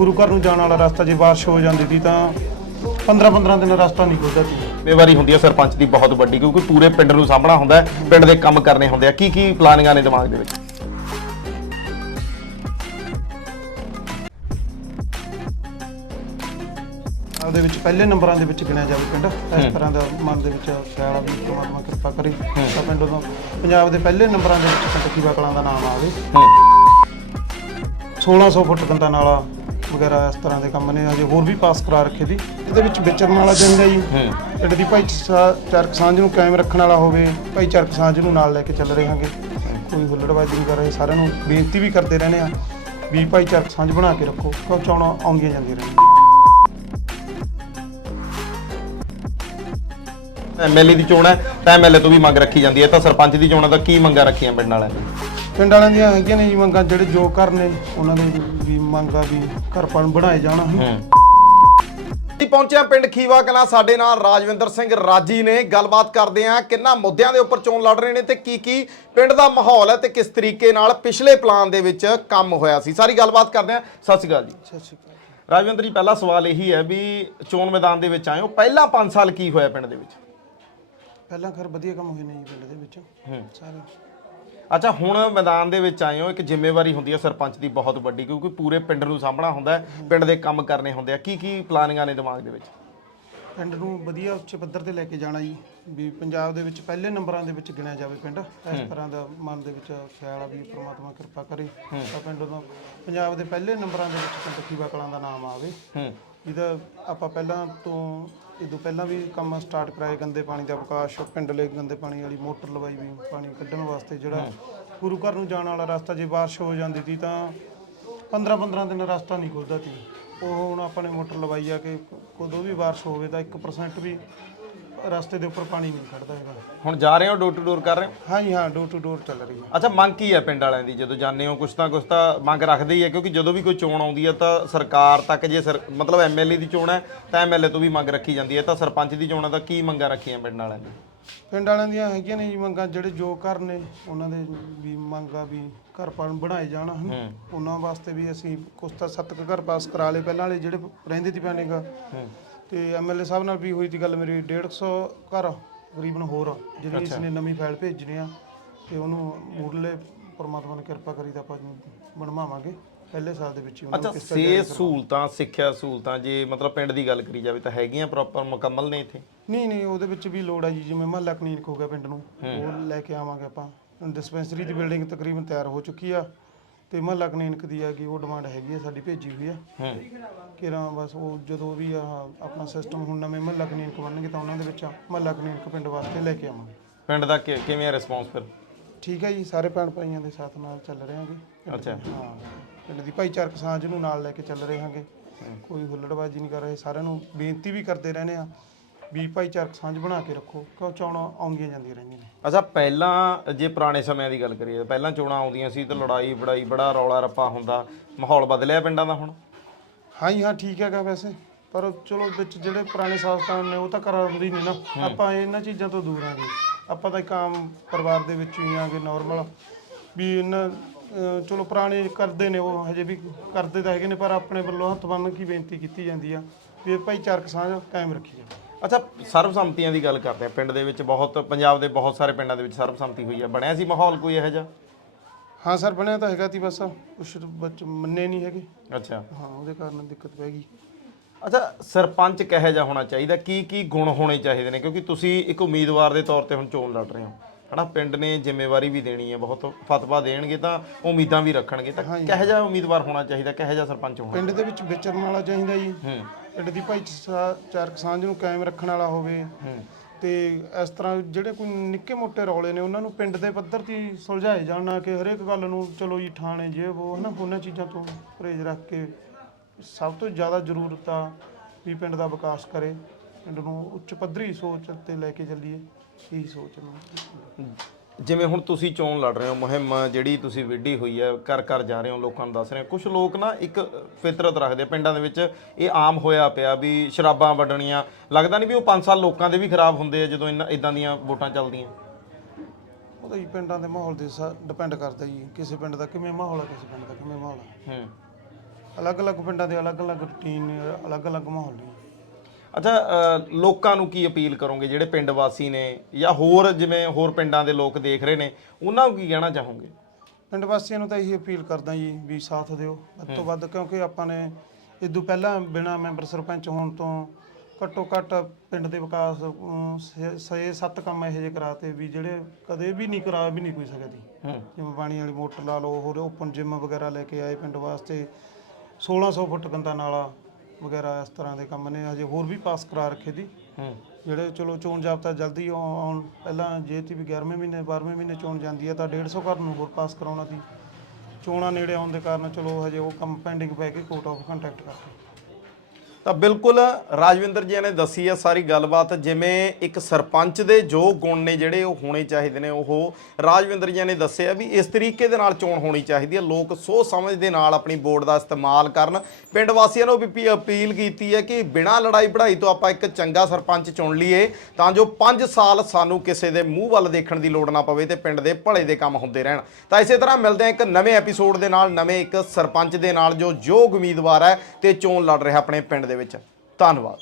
ਗੁਰੂ ਘਰ ਨੂੰ ਜਾਣ ਵਾਲਾ ਰਸਤਾ ਜੇ ਬਾਰਿਸ਼ ਹੋ ਜਾਂਦੀ ਸੀ ਤਾਂ 15 15 ਦਿਨ ਰਸਤਾ ਨਹੀਂ ਖੁੱਲਦਾ ਸੀ। ਜ਼ਿੰਮੇਵਾਰੀ ਹੁੰਦੀ ਹੈ ਸਰਪੰਚ ਦੀ ਬਹੁਤ ਵੱਡੀ ਕਿਉਂਕਿ ਪੂਰੇ ਪਿੰਡ ਨੂੰ ਸਾਂਭਣਾ ਹੁੰਦਾ ਹੈ ਪਿੰਡ ਦੇ ਕੰਮ ਕਰਨੇ ਹੁੰਦੇ ਆ। ਕੀ ਕੀ ਪਲਾਨਿੰਗਾਂ ਨੇ ਦਿਮਾਗ ਦੇ ਵਿੱਚ? ਉਹਦੇ ਵਿੱਚ ਪਹਿਲੇ ਨੰਬਰਾਂ ਦੇ ਵਿੱਚ ਗਿਣਿਆ ਜਾਵੇ ਪਿੰਡ ਇਸ ਤਰ੍ਹਾਂ ਦਾ ਮਨ ਦੇ ਵਿੱਚ ਖਿਆਲ ਆ ਵੀ ਪ੍ਰਮਾਤਮਾ ਕਿਰਪਾ ਕਰੇ ਤਾਂ ਪਿੰਡ ਤੋਂ ਪੰਜਾਬ ਦੇ ਪਹਿਲੇ ਨੰਬਰਾਂ ਦੇ ਵਿੱਚ ਪਿੰਡ ਖੀਵਾ ਕਲਾਂ ਦਾ ਨਾਮ ਆਵੇ। ਹੂੰ। 1600 ਫੁੱਟ ਕੰਦਾ ਨਾਲਾ ਵਗੈਰਾ ਇਸ ਤਰ੍ਹਾਂ ਦੇ ਕੰਮ ਨੇ ਅਜੇ ਹੋਰ ਵੀ ਪਾਸ ਕਰਾ ਰੱਖੇ ਦੀ ਇਹਦੇ ਵਿੱਚ ਵਿਚਰਨ ਵਾਲਾ ਚਾਹੀਦਾ ਜੀ। ਹੂੰ। ਪਿੰਡ ਦੀ ਭਾਈਚਾਰਕ ਸਾਂਝ ਨੂੰ ਕਾਇਮ ਰੱਖਣ ਵਾਲਾ ਹੋਵੇ ਭਾਈਚਾਰਕ ਸਾਂਝ ਨੂੰ ਨਾਲ ਲੈ ਕੇ ਚੱਲ ਰਹੇ ਹਾਂਗੇ ਕੋਈ ਹੁੱਲੜਬਾਜ਼ੀ ਨਹੀਂ ਕਰ ਰਹੇ ਸਾਰਿਆਂ ਨੂੰ ਬੇਨਤੀ ਵੀ ਕਰਦੇ ਰਹਿੰਦੇ ਆ ਵੀ ਭਾਈਚਾਰਕ ਸਾਂਝ ਬਣਾ ਕੇ ਰੱਖੋ ਕਿਉਂ ਚੋਣਾਂ ਆਉਂਦੀਆਂ ਜਾਂਦੀਆਂ ਰਹਿੰਦੀਆਂ। ਐਮਐਲਏ ਦੀ ਚੋਣ ਹੈ ਤਾਂ ਐਮਐਲਏ ਤੋਂ ਵੀ ਮੰਗ ਰੱਖੀ ਜਾਂਦੀ ਹੈ। ਤਾਂ ਸਰਪੰਚ ਦੀ ਚੋਣ ਤਾਂ ਕੀ ਮੰਗਾਂ ਰੱਖੀਆਂ ਪਿੰਡ ਵਾਲਿਆਂ ਨੇ? ਪਿੰਡ ਵਾਲਿਆਂ ਦੀਆਂ ਹੈਗੀਆਂ ਨੇ ਜੀ ਮੰਗਾਂ ਜਿਹੜੇ ਜੋ ਘਰ ਨੇ ਉਹਨਾਂ ਦੇ ਵੀ ਮੰਗਾਂ ਵੀ ਘਰ ਪਣ ਬਣਾਏ ਜਾਣ। ਹੂੰ। ਅਸੀਂ ਪਹੁੰਚਿਆ ਪਿੰਡ ਖੀਵਾ ਕਲਾਂ ਸਾਡੇ ਨਾਲ ਰਾਜਵਿੰਦਰ ਸਿੰਘ ਰਾਜੀ ਨੇ। ਗੱਲਬਾਤ ਕਰਦੇ ਆ ਕਿੰਨਾ ਮੁੱਦਿਆਂ ਦੇ ਉੱਪਰ ਚੋਣ ਲੜ ਰਹੇ ਨੇ ਤੇ ਕੀ ਕੀ ਪਿੰਡ ਦਾ ਮਾਹੌਲ ਹੈ ਤੇ ਕਿਸ ਤਰੀਕੇ ਨਾਲ ਪਿਛਲੇ ਪਲਾਨ ਦੇ ਵਿੱਚ ਕੰਮ ਹੋਇਆ ਸੀ। ਸਾਰੀ ਗੱਲਬਾਤ ਕਰਦੇ ਆ ਸਤਿ ਸ਼੍ਰੀ ਅਕਾਲ ਜੀ। ਸਤਿ ਸ਼੍ਰੀ ਅਕਾਲ। ਰਾਜਵਿੰਦਰ ਜੀ ਪਹਿਲਾ ਸਵਾਲ ਇਹੀ ਹੈ ਵੀ ਚੋਣ ਮੈਦਾਨ ਦੇ ਵਿੱਚ ਆਏ ਹੋ। ਪਹਿਲਾਂ 5 ਸਾਲ ਕੀ ਹੋਇਆ ਪਿੰਡ ਦੇ ਵਿੱਚ? ਪਹਿਲਾਂ ਖਰ ਵਧੀਆ ਕੰਮ ਹੋਏ ਨੇ ਜੀ ਪਿੰਡ ਦੇ ਵਿੱਚ। ਹੂੰ। ਸਾਰੇ ਅੱਛਾ ਹੁਣ ਮੈਦਾਨ ਦੇ ਵਿੱਚ ਆਏ ਹੋ ਇੱਕ ਜ਼ਿੰਮੇਵਾਰੀ ਹੁੰਦੀ ਹੈ ਸਰਪੰਚ ਦੀ ਬਹੁਤ ਵੱਡੀ ਕਿਉਂਕਿ ਪੂਰੇ ਪਿੰਡ ਨੂੰ ਸਾਂਭਣਾ ਹੁੰਦਾ ਹੈ ਪਿੰਡ ਦੇ ਕੰਮ ਕਰਨੇ ਹੁੰਦੇ ਆ। ਕੀ ਕੀ ਪਲਾਨਿੰਗਾਂ ਨੇ ਦਿਮਾਗ ਦੇ ਵਿੱਚ? ਪਿੰਡ ਨੂੰ ਵਧੀਆ ਉੱਚ ਪੱਧਰ ਤੇ ਲੈ ਕੇ ਜਾਣਾ ਜੀ ਵੀ ਪੰਜਾਬ ਦੇ ਵਿੱਚ ਪਹਿਲੇ ਨੰਬਰਾਂ ਦੇ ਵਿੱਚ ਗਿਣਿਆ ਜਾਵੇ ਪਿੰਡ ਇਸ ਤਰ੍ਹਾਂ ਦਾ ਮਨ ਦੇ ਵਿੱਚ ਖਿਆਲ ਆ ਵੀ ਪ੍ਰਮਾਤਮਾ ਕਿਰਪਾ ਕਰੇ ਤਾਂ ਪਿੰਡ ਤੋਂ ਪੰਜਾਬ ਦੇ ਪਹਿਲੇ ਨੰਬਰਾਂ ਦੇ ਵਿੱਚ ਪਿੰਡ ਖੀਵਾ ਕਲਾਂ ਦਾ ਨਾਮ ਆਵੇ। ਜਿਹਦਾ ਆਪਾਂ ਪਹਿਲਾਂ ਤੋਂ ਇਦੋਂ ਪਹਿਲਾਂ ਵੀ ਕੰਮ ਸਟਾਰਟ ਕਰਾਏ ਗੰਦੇ ਪਾਣੀ ਦਾ ਵਿਕਾਸ ਪਿੰਡ ਲਈ ਗੰਦੇ ਪਾਣੀ ਵਾਲੀ ਮੋਟਰ ਲਵਾਈ ਵੀ ਪਾਣੀ ਕੱਢਣ ਵਾਸਤੇ ਜਿਹੜਾ ਗੁਰੂ ਘਰ ਨੂੰ ਜਾਣ ਵਾਲਾ ਰਸਤਾ ਜੇ ਬਾਰਿਸ਼ ਹੋ ਜਾਂਦੀ ਸੀ ਤਾਂ 15 15 ਦਿਨ ਰਸਤਾ ਨਹੀਂ ਖੁੱਲਦਾ ਸੀ। ਉਹ ਹੁਣ ਆਪਾਂ ਨੇ ਮੋਟਰ ਲਵਾਈ ਆ ਕਿ ਕਦੋਂ ਵੀ ਬਾਰਿਸ਼ ਹੋਵੇ ਤਾਂ 1% ਵੀ ਰਸਤੇ ਦੇ ਉੱਪਰ ਪਾਣੀ ਨਹੀਂ ਖੜਦਾ ਹੈਗਾ। ਹੁਣ ਜਾ ਰਹੇ ਹੋ ਡੋਰ ਟੂ ਡੋਰ ਕਰ ਰਹੇ ਹੋ? ਹਾਂਜੀ ਹਾਂ ਡੋਰ ਟੂ ਡੋਰ ਚੱਲ ਰਹੀ ਹੈ। ਅੱਛਾ ਮੰਗ ਕੀ ਹੈ ਪਿੰਡ ਵਾਲਿਆਂ ਦੀ? ਜਦੋਂ ਜਾਂਦੇ ਹੋ ਕੁਛ ਤਾਂ ਕੁਛ ਤਾਂ ਮੰਗ ਰੱਖਦੇ ਹੀ ਹੈ ਕਿਉਂਕਿ ਜਦੋਂ ਵੀ ਕੋਈ ਚੋਣ ਆਉਂਦੀ ਹੈ ਤਾਂ ਸਰਕਾਰ ਤੱਕ ਜੇ ਸਰ ਮਤਲਬ ਐਮਐਲਏ ਦੀ ਚੋਣ ਹੈ ਤਾਂ ਐਮਐਲਏ ਤੋਂ ਵੀ ਮੰਗ ਰੱਖੀ ਜਾਂਦੀ ਹੈ। ਤਾਂ ਸਰਪੰਚ ਦੀ ਚੋਣ ਹੈ ਤਾਂ ਕੀ ਮੰਗਾਂ ਰੱਖੀਆਂ ਪਿੰਡ ਵਾਲਿਆਂ ਨੇ? ਪਿੰਡ ਵਾਲਿਆਂ ਦੀਆਂ ਹੈਗੀਆਂ ਨੇ ਜੀ ਮੰਗਾਂ ਜਿਹੜੇ ਜੋ ਘਰ ਨੇ ਉਹਨਾਂ ਦੇ ਵੀ ਮੰਗਾਂ ਵੀ ਘਰ ਪਣ ਬਣਾਏ ਜਾਣ ਹਨ? ਉਹਨਾਂ ਵਾਸਤੇ ਵੀ ਅਸੀਂ ਕੁਛ ਤਾਂ ਸੱਤ ਕੁ ਘਰ ਪਾਸ ਕਰਾ ਲਏ ਪਹਿਲਾਂ ਵਾਲੇ ਜਿਹੜੇ ਰਹਿੰਦੇ ਸੀ ਪੈਂਡਿੰਗ ਹੂੰ। ਤੇ ਐਮਐਲਏ ਸਾਹਿਬ ਨਾਲ ਵੀ ਹੋਈ ਸੀ ਗੱਲ ਮੇਰੀ 150 ਘਰ ਤਕਰੀਬਨ ਹੋਰ ਜਿਹੜੀ ਇਸ ਨੇ ਨਵੀਂ ਫਾਈਲ ਭੇਜਣੀ ਆ ਤੇ ਉਹਨੂੰ ਮੂਰਲੇ ਪਰਮਾਤਮਾ ਨੇ ਕਿਰਪਾ ਕਰੀ ਤਾਂ ਆਪਾਂ ਬਣਵਾਵਾਂਗੇ ਪਹਿਲੇ ਸਾਲ ਦੇ ਵਿੱਚ ਹੀ ਉਹਨੂੰ ਅੱਛਾ ਕਿਸ਼ਤਾਂ ਸੇ ਜਾਰੀ ਸਹੂਲਤਾਂ ਸਿੱਖਿਆ ਸਹੂਲਤਾਂ ਜੇ ਮਤਲਬ ਪਿੰਡ ਦੀ ਗੱਲ ਕਰੀ ਜਾਵੇ ਤਾਂ ਹੈਗੀਆਂ ਪ੍ਰੋਪਰ ਮੁਕੰਮਲ ਨੇ ਇੱਥੇ? ਨਹੀਂ ਨਹੀਂ ਉਹਦੇ ਵਿੱਚ ਵੀ ਲੋੜ ਆ ਜੀ ਜਿਵੇਂ ਮਹੱਲਾ ਕਲੀਨਿਕ ਹੋ ਗਿਆ ਪਿੰਡ ਨੂੰ ਉਹ ਲੈ ਕੇ ਆਵਾਂਗੇ ਆਪਾਂ। ਡਿਸਪੈਂਸਰੀ ਦੀ ਬਿਲਡਿੰਗ ਤਕਰੀਬਨ ਤਿਆਰ ਹੋ ਚੁੱਕੀ ਆ ਤੇ ਮਹੱਲਾ ਕਲੀਨਿਕ ਦੀ ਹੈਗੀ ਉਹ ਡਿਮਾਂਡ ਹੈਗੀ ਆ ਸਾਡੀ ਭੇਜੀ ਹੋਈ ਆ। ਹੂੰ। ਕਿਰਾਂ ਬਸ ਉਹ ਜਦੋਂ ਵੀ ਆ ਆਪਣਾ ਸਿਸਟਮ ਹੁਣ ਨਵੇਂ ਮਹੱਲਾ ਕਲੀਨਿਕ ਬਣਨਗੇ ਤਾਂ ਉਹਨਾਂ ਦੇ ਵਿੱਚ ਮਹੱਲਾ ਕਲੀਨਿਕ ਪਿੰਡ ਵਾਸਤੇ ਲੈ ਕੇ ਆਵਾਂਗੇ। ਪਿੰਡ ਦਾ ਕਿ- ਕਿਵੇਂ ਆ ਰਿਸਪੌਂਸ ਫਿਰ? ਠੀਕ ਹੈ ਜੀ ਸਾਰੇ ਭੈਣ ਭਾਈਆਂ ਦੇ ਸਾਥ ਨਾਲ ਚੱਲ ਰਹੇ ਹਾਂਗੇ ਅੱਛਾ। ਹਾਂ ਪਿੰਡ ਦੀ ਭਾਈਚਾਰਕ ਸਾਂਝ ਨੂੰ ਨਾਲ ਲੈ ਕੇ ਚੱਲ ਰਹੇ ਹਾਂਗੇ। ਕੋਈ ਹੁੱਲੜਬਾਜ਼ੀ ਨਹੀਂ ਕਰ ਰਹੇ ਸਾਰਿਆਂ ਨੂੰ ਬੇਨਤੀ ਵੀ ਕਰਦੇ ਰਹਿੰਦੇ ਆ ਵੀ ਭਾਈਚਾਰਕ ਸਾਂਝ ਬਣਾ ਕੇ ਰੱਖੋ ਕਿਉਂ ਚੋਣਾਂ ਆਉਂਦੀਆਂ ਜਾਂਦੀਆਂ ਰਹਿੰਦੀਆਂ ਨੇ। ਅੱਛਾ ਪਹਿਲਾਂ ਜੇ ਪੁਰਾਣੇ ਸਮਿਆਂ ਦੀ ਗੱਲ ਕਰੀਏ ਪਹਿਲਾਂ ਚੋਣਾਂ ਆਉਂਦੀਆਂ ਸੀ ਤਾਂ ਲੜਾਈ ਬੜਾਈ ਬੜਾ ਰੌਲਾ ਰੱਪਾ ਹੁੰਦਾ ਮਾਹੌਲ ਬਦਲਿਆ ਪਿੰਡਾਂ ਦਾ ਹੁਣ? ਹਾਂ ਜੀ ਹਾਂ ਠੀਕ ਹੈਗਾ ਵੈਸੇ ਪਰ ਚਲੋ ਵਿੱਚ ਜਿਹੜੇ ਪੁਰਾਣੇ ਸਾਸਤਾਨ ਨੇ ਉਹ ਤਾਂ ਕਰਾਉਂਦੀ ਨਹੀਂ ਨਾ ਆਪਾਂ ਇਹਨਾਂ ਚੀਜ਼ਾਂ ਤੋਂ ਦੂਰ ਆਂਗੇ ਆਪਾਂ ਤਾਂ ਇੱਕ ਆਮ ਪਰਿਵਾਰ ਦੇ ਵਿੱਚ ਹੀ ਆਂਗੇ ਨਾਰਮਲ ਵੀ ਇਹਨਾਂ ਅਹ ਚਲੋ ਪੁਰਾਣੇ ਕਰਦੇ ਨੇ ਉਹ ਹਜੇ ਵੀ ਕਰਦੇ ਤਾਂ ਹੈਗੇ ਨੇ ਪਰ ਆਪਣੇ ਵੱਲੋਂ ਹੱਥ ਬੰਨ੍ਹ ਕੇ ਬੇਨਤੀ ਕੀਤੀ ਜਾਂਦੀ ਆ ਵੀ ਇਹ ਭਾਈਚਾਰਕ ਸਾਂਝ ਕਾਇਮ ਰੱਖੀ ਜਾਵੇ। ਅੱਛਾ ਸਰਬਸੰਮਤੀਆਂ ਦੀ ਗੱਲ ਕਰਦੇ ਆ ਪਿੰਡ ਦੇ ਵਿੱਚ ਬਹੁਤ ਪੰਜਾਬ ਦੇ ਬਹੁਤ ਸਾਰੇ ਪਿੰਡਾਂ ਦੇ ਵਿੱਚ ਸਰਬਸੰਮਤੀ ਹੋਈ ਹੈ ਬਣਿਆ ਸੀ ਮਾਹੌਲ ਕੋਈ ਇਹੋ ਜਿਹਾ? ਹਾਂ ਸਰ ਬਣਿਆ ਤਾਂ ਹੈਗਾ ਤੀ ਬਸ। ਕੁਛ ਬੱਚ ਮੰਨੇ ਨਹੀਂ ਹੈਗੇ। ਅੱਛਾ। ਹਾਂ ਉਹਦੇ ਕਾਰਨ ਦਿੱਕਤ ਪੈ ਗਈ। ਅੱਛਾ ਸਰਪੰਚ ਕਿਹੋ ਜਿਹਾ ਹੋਣਾ ਚਾਹੀਦਾ? ਕੀ ਕੀ ਗੁਣ ਹੋਣੇ ਚਾਹੀਦੇ ਨੇ? ਕਿਉਂਕਿ ਤੁਸੀਂ ਇੱਕ ਉਮੀਦਵਾਰ ਦੇ ਤੌਰ ਤੇ ਹੁਣ ਚੋਣ ਲੜ ਰਹੇ ਹੋ। ਹਨਾ ਪਿੰਡ ਨੇ ਜ਼ਿੰਮੇਵਾਰੀ ਵੀ ਦੇਣੀ ਹੈ ਬਹੁਤ ਫਤਵਾ ਦੇਣਗੇ ਤਾਂ ਉਮੀਦਾਂ ਵੀ ਰੱਖਣਗੇ। ਤਾਂ ਕਿਹੋ ਜਿਹਾ ਉਮੀਦਵਾਰ ਹੋਣਾ ਚਾਹੀਦਾ? ਕਿਹੋ ਜਿਹਾ ਸਰਪੰਚ ਹੋਣਾ ਪਿੰਡ ਦੇ ਵਿੱਚ ਵਿਚਰਨ ਵਾਲਾ ਚਾਹੀਦਾ ਜੀ। ਹੂੰ। ਪਿੰਡ ਦੀ ਭਾਈਚਾਰਕ ਸਾਂਝ ਨੂੰ ਕਾਇਮ ਰੱਖਣ ਵਾਲਾ ਹੋਵੇ। ਤੇ ਇਸ ਤਰ੍ਹਾਂ ਜਿਹੜੇ ਕੋਈ ਨਿੱਕੇ ਮੋਟੇ ਰੌਲੇ ਨੇ ਉਹਨਾਂ ਨੂੰ ਪਿੰਡ ਦੇ ਪੱਧਰ ਤੇ ਹੀ ਸੁਲਝਾਏ ਜਾਣ ਕਿ ਹਰੇਕ ਗੱਲ ਨੂੰ ਚਲੋ ਜੀ ਥਾਣੇ ਜੇ ਉਹ ਹਨਾ ਉਹਨਾਂ ਚੀਜ਼ਾਂ ਤੋਂ ਪਰਹੇਜ਼ ਰੱਖ ਕੇ ਸਭ ਤੋਂ ਜ਼ਿਆਦਾ ਜ਼ਰੂਰਤ ਆ ਵੀ ਪਿੰਡ ਦਾ ਵਿਕਾਸ ਕਰੇ। ਪਿੰਡ ਨੂੰ ਉੱਚ ਪੱਧਰੀ ਸੋਚ ਤੇ ਲੈ ਕੇ ਚੱਲੀਏ ਇਹੀ ਸੋਚ ਨੂੰ ਜਿਵੇਂ ਹੁਣ ਤੁਸੀਂ ਚੋਣ ਲੜ ਰਹੇ ਹੋ ਮੁਹਿੰਮ ਜਿਹੜੀ ਤੁਸੀਂ ਵਿੱਢੀ ਹੋਈ ਹੈ ਘਰ ਘਰ ਜਾ ਰਹੇ ਹੋ ਲੋਕਾਂ ਨੂੰ ਦੱਸ ਰਹੇ ਹੋ। ਕੁਝ ਲੋਕ ਨਾ ਇੱਕ ਫਿਤਰਤ ਰੱਖਦੇ ਆ ਪਿੰਡਾਂ ਦੇ ਵਿੱਚ ਇਹ ਆਮ ਹੋਇਆ ਪਿਆ ਵੀ ਸ਼ਰਾਬਾਂ ਵੰਡਣੀਆਂ ਲੱਗਦਾ ਨਹੀਂ ਵੀ ਉਹ 5 ਸਾਲ ਲੋਕਾਂ ਦੇ ਵੀ ਖਰਾਬ ਹੁੰਦੇ ਆ ਜਦੋਂ ਇਹਨਾਂ ਇਦਾਂ ਦੀਆਂ ਵੋਟਾਂ ਚੱਲਦੀਆਂ। ਉਹ ਤਾਂ ਜੀ ਪਿੰਡਾਂ ਦੇ ਮਾਹੌਲ ਤੇ ਡਿਪੈਂਡ ਕਰਦਾ ਜੀ। ਕਿਸੇ ਪਿੰਡ ਦਾ ਕਿਵੇਂ ਮਾਹੌਲ ਆ ਕਿਸੇ ਪਿੰਡ ਦਾ ਕਿਵੇਂ ਮਾਹੌਲ ਆ। ਹੂੰ। ਅਲੱਗ-ਅਲੱਗ ਪਿੰਡਾਂ ਦੇ ਅਲੱਗ-ਅਲੱਗ ਰੁਟੀਨ ਅਲੱਗ-ਅਲੱਗ ਮਾਹੌਲ ਨੇ। ਅੱਛਾ ਅ, ਲੋਕਾਂ ਨੂੰ ਕੀ ਅਪੀਲ ਕਰੋਗੇ? ਜਿਹੜੇ ਪਿੰਡ ਵਾਸੀ ਨੇ ਜਾਂ ਹੋਰ ਜਿਵੇਂ ਹੋਰ ਪਿੰਡਾਂ ਦੇ ਲੋਕ ਦੇਖ ਰਹੇ ਨੇ ਉਹਨਾਂ ਨੂੰ ਕੀ ਕਹਿਣਾ ਚਾਹੋਗੇ? ਪਿੰਡ ਵਾਸੀਆਂ ਨੂੰ ਤਾਂ ਇਹੀ ਅਪੀਲ ਕਰਦਾ ਜੀ ਵੀ ਸਾਥ ਦਿਓ। ਵੱਧ ਤੋਂ ਵੱਧ ਕਿਉਂਕਿ ਆਪਾਂ ਨੇ ਇਦੋਂ ਪਹਿਲਾਂ ਬਿਨਾ ਮੈਂਬਰ ਸਰਪੰਚ ਹੋਣ ਤੋਂ ਘੱਟੋ ਘੱਟ ਪਿੰਡ ਦੇ ਵਿਕਾਸ 6-7 ਕੰਮ ਇਹੋ ਜਿਹੇ ਕਰਾਤੇ ਵੀ ਜਿਹੜੇ ਕਦੇ ਵੀ ਨਹੀਂ ਕਰਾ ਵੀ ਨਹੀਂ ਕੋਈ ਸਕਦੀ ਹੂੰ। ਜਿਵੇਂ ਪਾਣੀ ਵਾਲੀ ਮੋਟਰ ਲਾ ਲਓ ਹੋਰ ਓਪਨ ਜਿਮ ਵਗੈਰਾ ਲੈ ਕੇ ਆਏ ਪਿੰਡ ਵਾਸਤੇ 1600 ਫੁੱਟ ਗੰਦਾ ਨਾਲਾ ਵਗੈਰਾ ਇਸ ਤਰ੍ਹਾਂ ਦੇ ਕੰਮ ਨੇ ਹਜੇ ਹੋਰ ਵੀ ਪਾਸ ਕਰਾ ਰੱਖੇ ਦੀ। ਹੂੰ। ਜਿਹੜੇ ਚਲੋ ਚੋਣ ਜਾਬਤਾ ਜਲਦੀ ਆਉ- ਆਉਣ ਪਹਿਲਾਂ ਜੇ ਤੀ ਵੀ 11ਵੇਂ ਮਹੀਨੇ 12ਵੇਂ ਮਹੀਨੇ ਚੋਣ ਜਾਂਦੀ ਹੈ ਤਾਂ 150 ਘਰ ਨੂੰ ਹੋਰ ਪਾਸ ਕਰਾਉਣਾ ਸੀ। ਚੋਣਾਂ ਨੇੜੇ ਆਉਣ ਦੇ ਕਾਰਨ ਚਲੋ ਹਜੇ ਉਹ ਕੰਮ ਪੈਂਡਿੰਗ ਪੈ ਕੇ ਕੋਰਟ ਆਫ ਕੰਟੈਕਟ ਕਰਕੇ। ਤਾਂ ਬਿਲਕੁਲ ਰਾਜਵਿੰਦਰ ਜੀ ਨੇ ਦੱਸੀ ਹੈ ਸਾਰੀ ਗੱਲਬਾਤ, ਜਿਵੇਂ ਇੱਕ ਸਰਪੰਚ ਦੇ ਜੋ ਗੁਣ ਨੇ ਜਿਹੜੇ ਉਹ ਹੋਣੇ ਚਾਹੀਦੇ ਨੇ, ਉਹ ਰਾਜਵਿੰਦਰ ਜੀ ਨੇ ਦੱਸਿਆ ਵੀ ਇਸ ਤਰੀਕੇ ਦੇ ਨਾਲ ਚੋਣ ਹੋਣੀ ਚਾਹੀਦੀ ਹੈ ਲੋਕ ਸੋਚ ਸਮਝ ਦੇ ਨਾਲ ਆਪਣੀ ਵੋਟ ਦਾ ਇਸਤੇਮਾਲ ਕਰਨ। ਪਿੰਡ ਵਾਸੀਆਂ ਨੂੰ ਵੀ ਅਪੀਲ ਕੀਤੀ ਹੈ ਕਿ ਬਿਨਾਂ ਲੜਾਈ ਪੜਾਈ ਤੋਂ ਆਪਾਂ ਇੱਕ ਚੰਗਾ ਸਰਪੰਚ ਚੁਣ ਲਈਏ, ਤਾਂ ਜੋ 5 ਸਾਲ ਸਾਨੂੰ ਕਿਸੇ ਦੇ ਮੂੰਹ ਵੱਲ ਦੇਖਣ ਦੀ ਲੋੜ ਨਾ ਪਵੇ ਤੇ ਪਿੰਡ ਦੇ ਭਲੇ ਦੇ ਕੰਮ ਹੁੰਦੇ ਰਹਿਣ। ਤਾਂ ਇਸੇ ਤਰ੍ਹਾਂ ਮਿਲਦੇ ਹਾਂ ਇੱਕ ਨਵੇਂ ਐਪੀਸੋਡ ਦੇ ਨਾਲ, ਨਵੇਂ ਇੱਕ ਸਰਪੰਚ ਦੇ ਨਾਲ ਜੋ ਯੋਗ ਉਮੀਦਵਾਰ ਹੈ ਤੇ ਚੋਣ ਲੜ ਰਿਹਾ ਆਪਣੇ ਪਿੰਡ ਦੇ ਵਿੱਚ। ਧੰਨਵਾਦ।